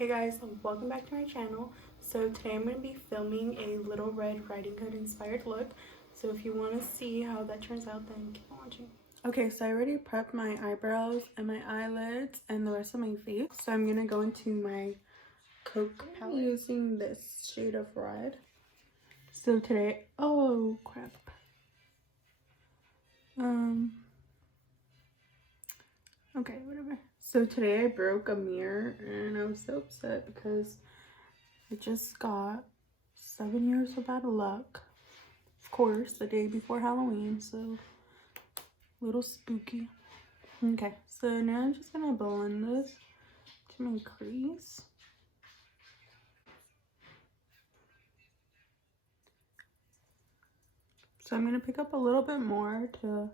Hey guys, welcome back to my channel. So today I'm going to be filming a Little Red Riding Hood inspired look. So if you want to see how that turns out, then keep watching. Okay, so I already prepped my eyebrows and my eyelids and the rest of my face. So I'm going to go into my Coke palette using this shade of red. So today, oh crap. Okay, whatever. So today I broke a mirror and I was so upset because I just got 7 years of bad luck. Of course, the day before Halloween, so a little spooky. Okay, so now I'm just gonna blend this to my crease. So I'm gonna pick up a little bit more to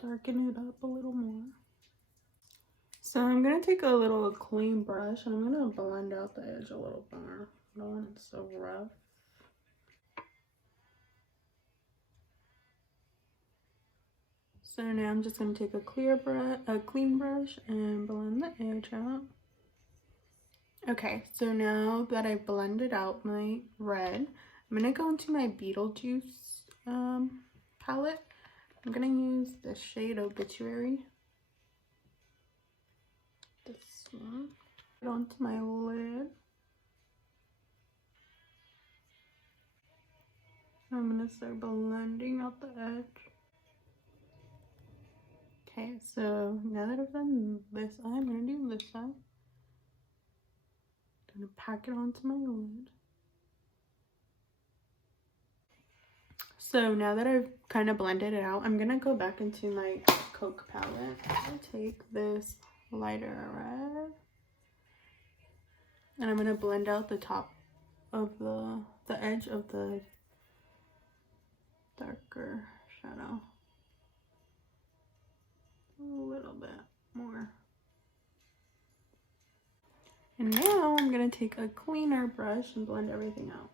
darken it up a little more. So I'm gonna take a little clean brush and I'm gonna blend out the edge a little more. I don't want it so rough. So now I'm just gonna take a clean brush and blend the edge out. Okay, so now that I blended out my red, I'm gonna go into my Beetlejuice palette. I'm gonna use the shade Obituary. This one. Put it onto my lid. I'm gonna start blending out the edge. Okay, so now that I've done this eye, I'm gonna do this eye. I'm gonna pack it onto my lid. So now that I've kind of blended it out, I'm gonna go back into my Coke palette. I'll take this lighter red and I'm gonna blend out the top of the edge of the darker shadow a little bit more. And now I'm gonna take a cleaner brush and blend everything out.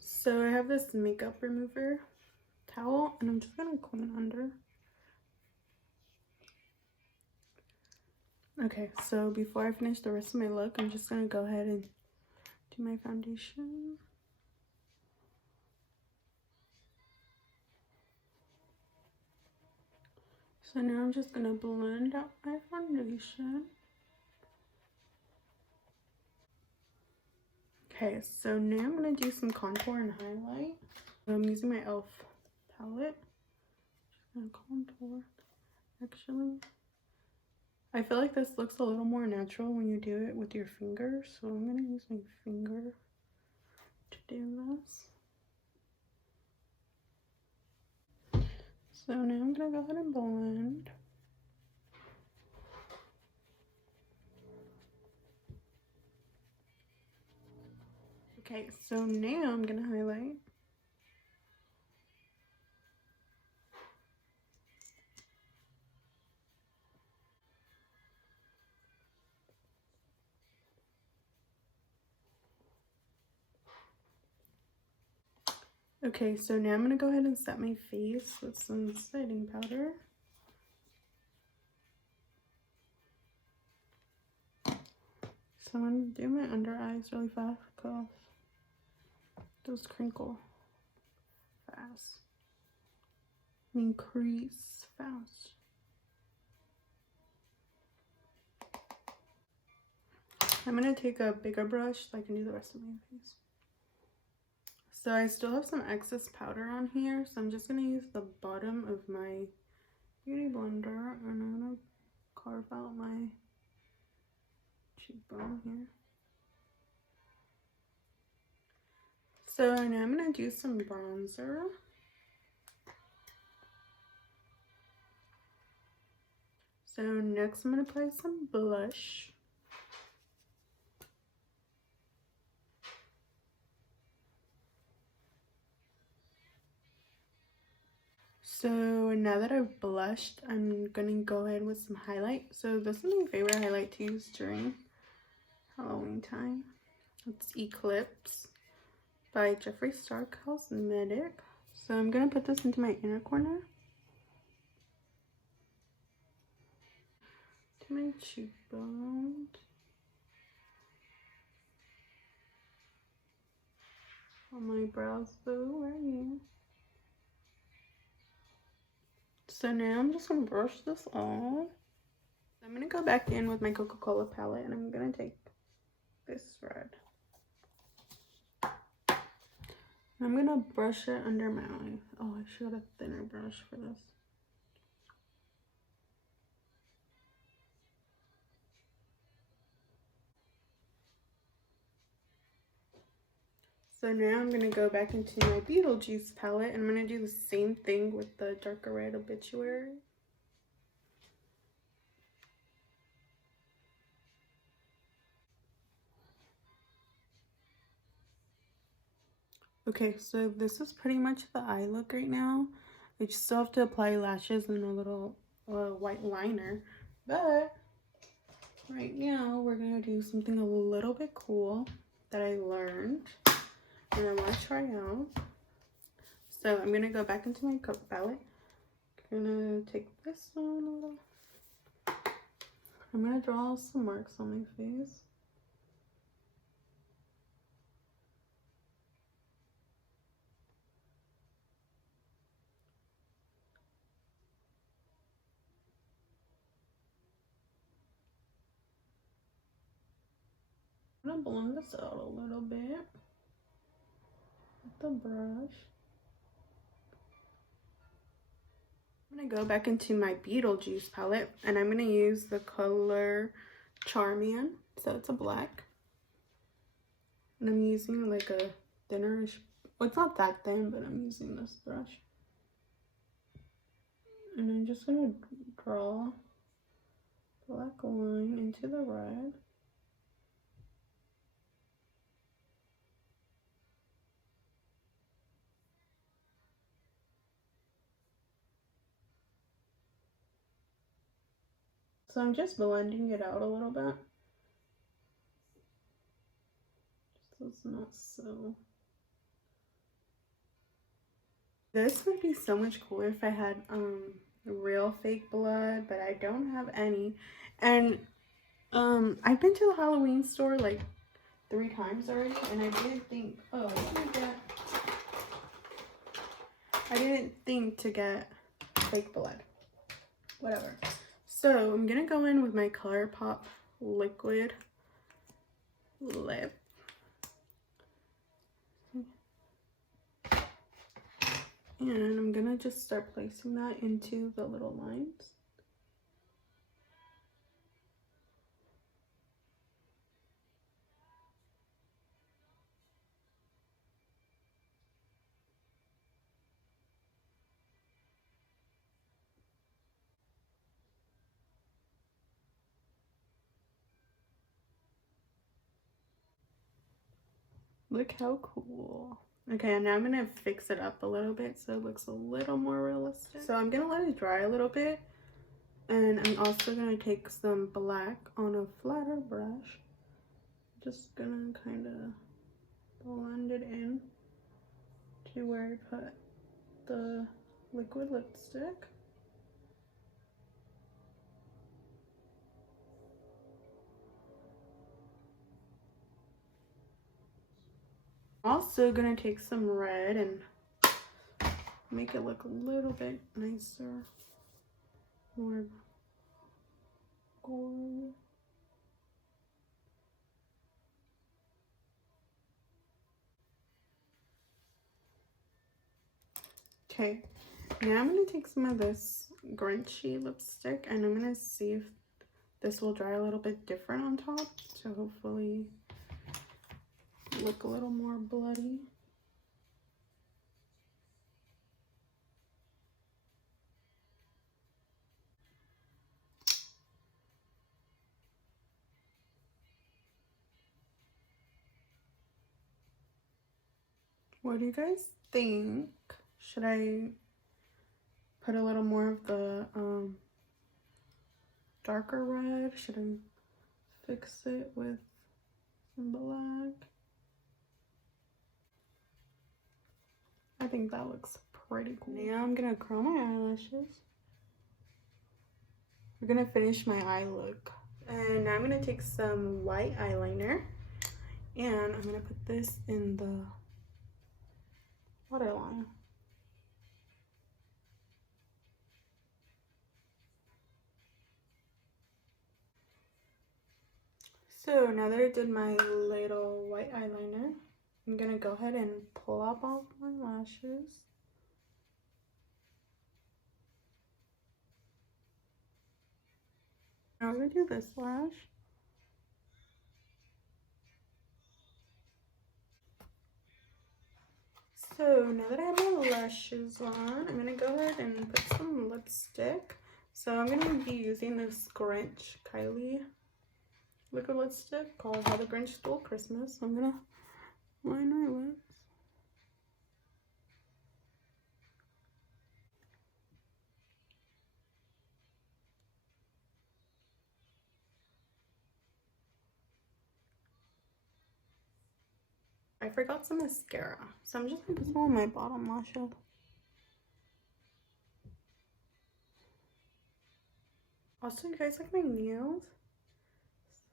So I have this makeup remover towel and I'm just gonna clean under. Okay, so before I finish the rest of my look, I'm just gonna go ahead and do my foundation. So now I'm just gonna blend out my foundation. Okay, so now I'm gonna do some contour and highlight. I'm using my e.l.f. palette. Just gonna contour. Actually, I feel like this looks a little more natural when you do it with your fingers, so I'm gonna use my finger to do this. So now I'm gonna go ahead and blend. Okay, so now I'm gonna highlight. Okay, so now I'm gonna go ahead and set my face with some setting powder. So I'm gonna do my under eyes really fast because those crinkle fast. I mean crease fast. I'm gonna take a bigger brush so I can do the rest of my face. So I still have some excess powder on here, so I'm just gonna use the bottom of my beauty blender and I'm gonna carve out my cheekbone here. So now I'm gonna do some bronzer. So next I'm gonna apply some blush. So now that I've blushed, I'm gonna go ahead with some highlight. So this is my favorite highlight to use during Halloween time. It's Eclipse by Jeffree Star Cosmetics. So I'm gonna put this into my inner corner. To my cheekbones. On my brows though, right here. So now I'm just gonna brush this off. I'm gonna go back in with my Coca-Cola palette and I'm gonna take this red. I'm gonna brush it under my eye. Oh, I should have a thinner brush for this. So now I'm gonna go back into my Beetlejuice palette and I'm gonna do the same thing with the darker red Obituary. Okay, so this is pretty much the eye look right now. I just still have to apply lashes and a little white liner. But right now we're gonna do something a little bit cool that I learned and I want to try out. So I'm gonna go back into my Coke palette. I'm gonna take this one a little. I'm gonna draw some marks on my face. I'm gonna blend this out a little bit with the brush. I'm gonna go back into my Beetlejuice palette and I'm gonna use the color Charmian. So it's a black. And I'm using like a thinnerish, well, it's not that thin, but I'm using this brush. And I'm just gonna draw a black line into the red. So I'm just blending it out a little bit. Just so it's not so. This would be so much cooler if I had real fake blood, but I don't have any. And I've been to the Halloween store like 3 times already, and I didn't think, oh, I didn't think to get fake blood. Whatever. So I'm gonna go in with my ColourPop liquid lip. And I'm gonna just start placing that into the little lines. Look how cool. Okay, and now I'm gonna fix it up a little bit so it looks a little more realistic. So I'm gonna let it dry a little bit. And I'm also gonna take some black on a flatter brush. Just gonna kind of blend it in to where I put the liquid lipstick. Also gonna take some red and make it look a little bit nicer, more gold. Okay, now I'm gonna take some of this Grinchy lipstick and I'm gonna see if this will dry a little bit different on top, so hopefully look a little more bloody. What do you guys think? Should I put a little more of the darker red? Should I fix it with some black? I think that looks pretty cool. Now I'm gonna curl my eyelashes. We're gonna finish my eye look. And now I'm gonna take some white eyeliner and I'm gonna put this in the waterline. So now that I did my little white eyeliner, I'm gonna go ahead and pull up all of my lashes. Now we're gonna do this lash. So now that I have my lashes on, I'm gonna go ahead and put some lipstick. So I'm gonna be using this Grinch Kylie liquid lipstick called How the Grinch Stole Christmas. So I'm gonna line my lips. I forgot some mascara, so I'm just gonna put some on my bottom lashes. Also, you guys like my nails?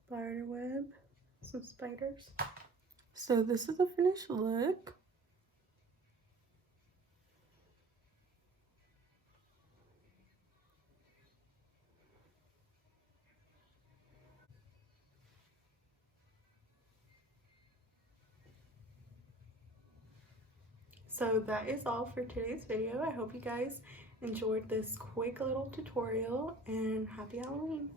Spider web, some spiders. So this is the finished look. So that is all for today's video. I hope you guys enjoyed this quick little tutorial, and happy Halloween.